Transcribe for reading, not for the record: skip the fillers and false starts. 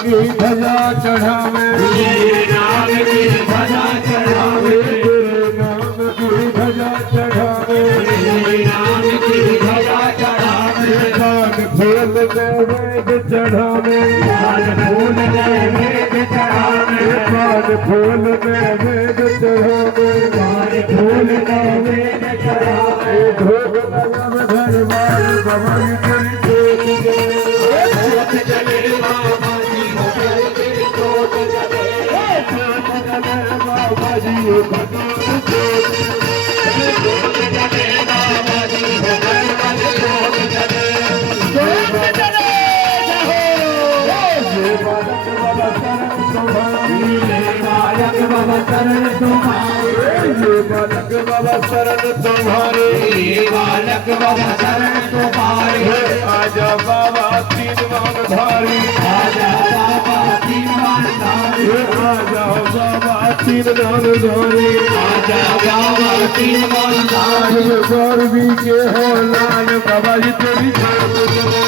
की ध्वजा चढ़ावे, तेरे नाम की ध्वजा चढ़ावे, तेरे नाम की ध्वजा चढ़ावे, तेरे नाम की ध्वजा चढ़ावे, पान फूल नैवेद चढ़ावे, पान फूल नैवेद चढ़ावे, पान फूल नैवेद चढ़ावे, पान फूल नैवेद चढ़ावे, भोग लगन धरवार भवन तेरी जोत जले, जोत जले बाबा जी हो गए तेरी जोत जले, जोत जले बाबा जी भगवान जोत जोत जले बाबा जी हो गए तेरी जोत जले, जोत जले ये बालक बाबा शरण तुम्हारी, ये बालक बाबा शरण तुम्हारे, ये बालक बाबा शरण तुम्हारे, ये बालक बाबा शरण तुम्हारे, आजा बाबा तीन मांगधारी, आजा बाबा तीन मानधारी, आजा बाबा तीन मांगधारी, आजा बाबा तीन मानधारी, गौरवी के हो लाल बाबा जी तेरी जोत जले,